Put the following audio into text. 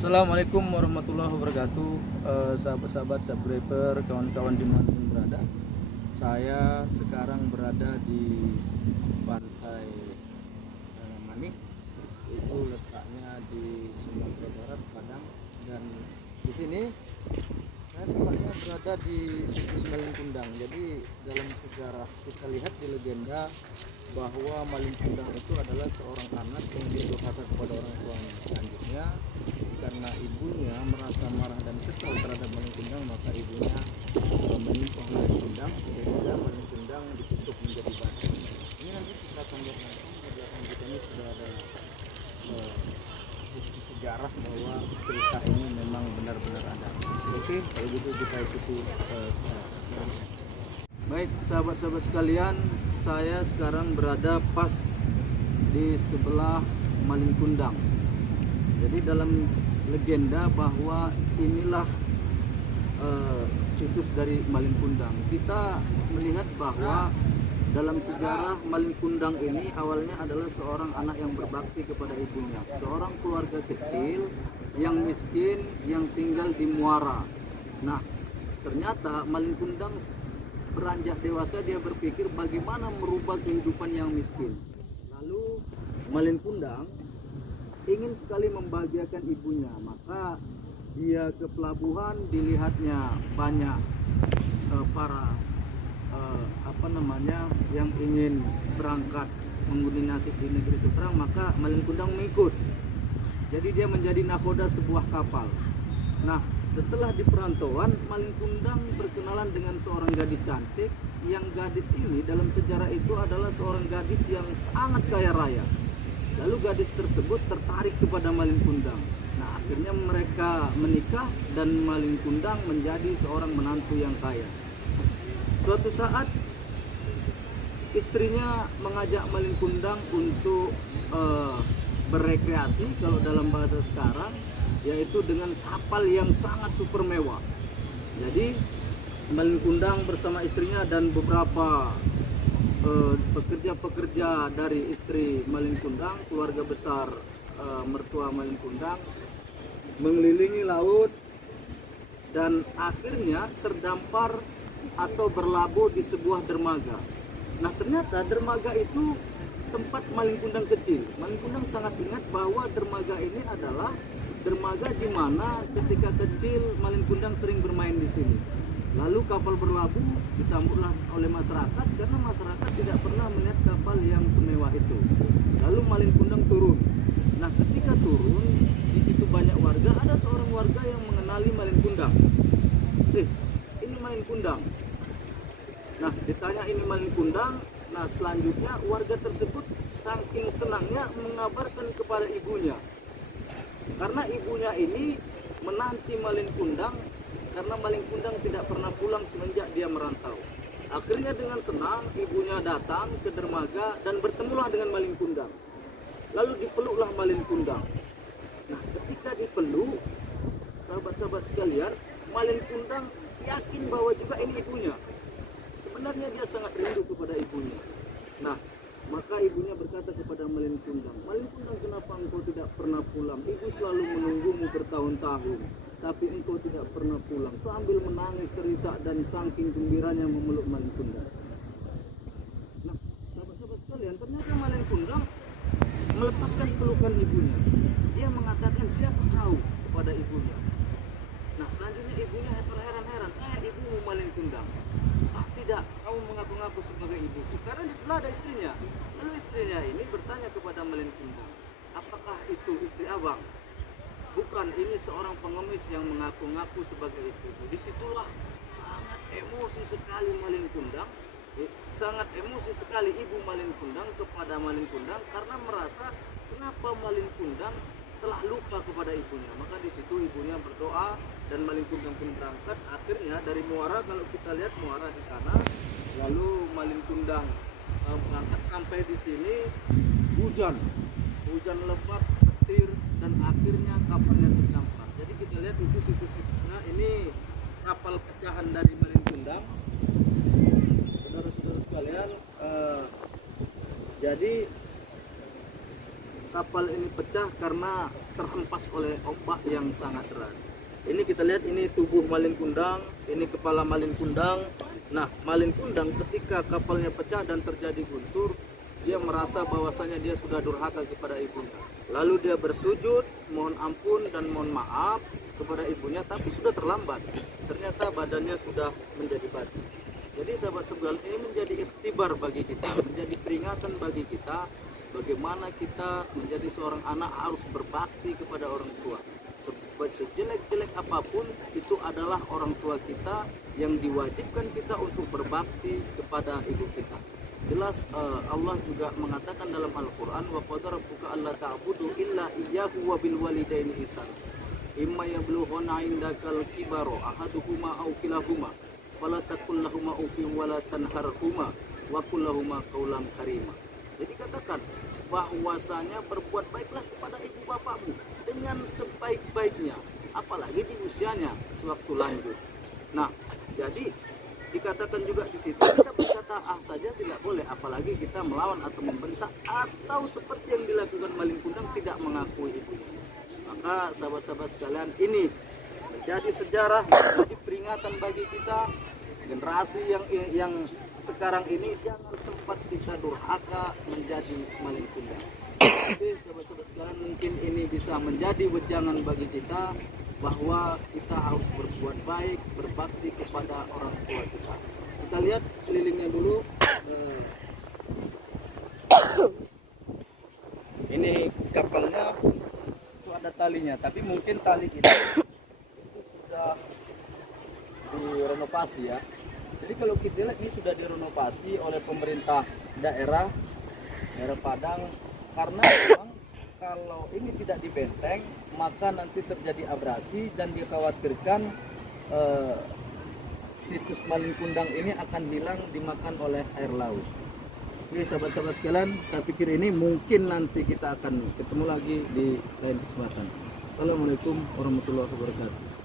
Assalamualaikum warahmatullahi wabarakatuh. Sahabat-sahabat subscriber, kawan-kawan dimanapun berada. Saya sekarang berada di pantai Manik. Itu letaknya di Sumatera Barat, Padang. Dan di sini saya tempatnya berada di situs Malin Kundang. Jadi dalam sejarah kita lihat di legenda bahwa Malin Kundang itu adalah seorang anak yang didurhaka kepada orang tuanya. Selanjutnya karena ibunya merasa marah dan kesal terhadap Malin Kundang, maka ibunya menyimpang Malin Kundang sehingga Malin Kundang ditutup menjadi batu. Ini nanti kita akan lihat nanti di belakang kita ini sudah ada bukti sejarah bahwa cerita ini memang benar-benar ada. Oke, kalau gitu kita ikuti. Baik, sahabat-sahabat sekalian, saya sekarang berada pas di sebelah Malin Kundang. Jadi dalam legenda bahwa inilah situs dari Malin Kundang. Kita melihat bahwa dalam sejarah Malin Kundang ini awalnya adalah seorang anak yang berbakti kepada ibunya, seorang keluarga kecil yang miskin yang tinggal di muara. Nah, ternyata Malin Kundang beranjak dewasa, dia berpikir bagaimana merubah kehidupan yang miskin. Lalu Malin Kundang ingin sekali membahagiakan ibunya, maka dia ke pelabuhan, dilihatnya banyak para yang ingin berangkat mengundi nasib di negeri seberang, maka Malin Kundang mengikut. Jadi dia menjadi nakoda sebuah kapal. Nah, setelah di perantauan, Malin Kundang berkenalan dengan seorang gadis cantik, yang gadis ini dalam sejarah itu adalah seorang gadis yang sangat kaya raya. Lalu gadis tersebut tertarik kepada Malin Kundang. Nah, akhirnya mereka menikah dan Malin Kundang menjadi seorang menantu yang kaya. Suatu saat istrinya mengajak Malin Kundang untuk berrekreasi, kalau dalam bahasa sekarang, yaitu dengan kapal yang sangat super mewah. Jadi Malin Kundang bersama istrinya dan beberapa pekerja-pekerja dari istri Malin Kundang, keluarga besar mertua Malin Kundang, mengelilingi laut dan akhirnya terdampar atau berlabuh di sebuah dermaga. Nah, ternyata dermaga itu tempat Malin Kundang kecil. Malin Kundang sangat ingat bahwa dermaga ini adalah dermaga di mana ketika kecil Malin Kundang sering bermain di sini. Lalu kapal berlabuh, disambutlah oleh masyarakat karena masyarakat tidak pernah melihat kapal yang semewah itu. Lalu Malin Kundang turun. Nah, ketika turun, di situ banyak warga, ada seorang warga yang mengenali Malin Kundang. Ini Malin Kundang. Nah, ditanya ini Malin Kundang. Nah, selanjutnya warga tersebut saking senangnya mengabarkan kepada ibunya. Karena ibunya ini menanti Malin Kundang, karena Malin Kundang tidak pernah pulang semenjak dia merantau. Akhirnya dengan senang ibunya datang ke dermaga dan bertemulah dengan Malin Kundang. Lalu dipeluklah Malin Kundang. Nah, ketika dipeluk, sahabat-sahabat sekalian, Malin Kundang yakin bahwa juga ini ibunya. Sebenarnya dia sangat rindu kepada ibunya. Nah, maka ibunya berkata kepada Malin Kundang, "Malin Kundang, kenapa engkau tidak pernah pulang? Ibu selalu menunggumu bertahun-tahun, tapi engkau tidak pernah pulang." Sambil menangis terisak dan saking gembiranya memeluk Malin Kundang. Nah, sahabat-sahabat sekalian, ternyata Malin Kundang melepaskan pelukan ibunya. Dia mengatakan, "Siapa kau?" kepada ibunya. Nah, selanjutnya ibunya terheran-heran, "Saya ibumu, Malin Kundang." "Ah, tidak, kamu mengaku-ngaku sebagai ibuku." Karena di sebelah ada istrinya. Lalu istrinya ini bertanya kepada Malin Kundang, "Apakah itu istri abang?" "Bukan, ini seorang pengemis yang mengaku-ngaku sebagai istriku." Disitulah sangat emosi sekali Malin Kundang, sangat emosi sekali ibu Malin Kundang kepada Malin Kundang karena merasa kenapa Malin Kundang telah lupa kepada ibunya. Maka di situ ibunya berdoa dan Malin Kundang pun berangkat. Akhirnya dari muara, kalau kita lihat muara di sana, lalu Malin Kundang berangkat sampai di sini, hujan lebat, petir, dan akhirnya kapalnya terdampar. Jadi kita lihat itu situs-situsnya. Ini kapal pecahan dari Malin Kundang, saudara-saudara sekalian. Jadi kapal ini pecah karena terhempas oleh ombak yang sangat deras. Ini kita lihat, ini tubuh Malin Kundang, ini kepala Malin Kundang. Nah, Malin Kundang ketika kapalnya pecah dan terjadi guntur, dia merasa bahwasanya dia sudah durhaka kepada ibunya. Lalu dia bersujud, mohon ampun dan mohon maaf kepada ibunya, tapi sudah terlambat. Ternyata badannya sudah menjadi batu. Jadi sahabat sekalian, ini menjadi ikhtibar bagi kita, menjadi peringatan bagi kita, bagaimana kita menjadi seorang anak harus berbakti kepada orang tua. Sejelek-jelek apapun, itu adalah orang tua kita yang diwajibkan kita untuk berbakti kepada ibu kita. Jelas Allah juga mengatakan dalam Al-Quran, wa qadara rabbuka alla ta'budu illa iyyahu wa bil walidaini ihsana imma yablughuna 'indakal kibara ahaduhuma aw kilahuma fala taqul lahumā uffin wa la tanharhumā wa qul lahumā qawlan karīmā. Jadi katakan bahwasanya berbuat baiklah kepada ibu bapakmu dengan sebaik-baiknya, apalagi di usianya sewaktu lanjut. Nah, jadi dikatakan juga di situ kita berkata saja tidak boleh, apalagi kita melawan atau membentak atau seperti yang dilakukan Malin Kundang tidak mengakui ibunya. Maka sahabat-sahabat sekalian, ini menjadi sejarah, menjadi peringatan bagi kita generasi yang sekarang ini, jangan sempat kita durhaka menjadi Malin Kundang. Jadi sahabat-sahabat sekalian, mungkin ini bisa menjadi wejangan bagi kita bahwa kita harus berbuat baik, berbakti kepada orang tua kita. Kita lihat sekelilingnya dulu. Ini kapalnya itu ada talinya, tapi mungkin tali itu sudah direnovasi ya. Jadi kalau kita lihat ini sudah direnovasi oleh pemerintah daerah Padang, karena memang kalau ini tidak dibenteng maka nanti terjadi abrasi dan dikhawatirkan situs Malin Kundang ini akan hilang dimakan oleh air laut. Oke sahabat-sahabat sekalian, saya pikir ini mungkin nanti kita akan ketemu lagi di lain kesempatan. Assalamualaikum warahmatullahi wabarakatuh.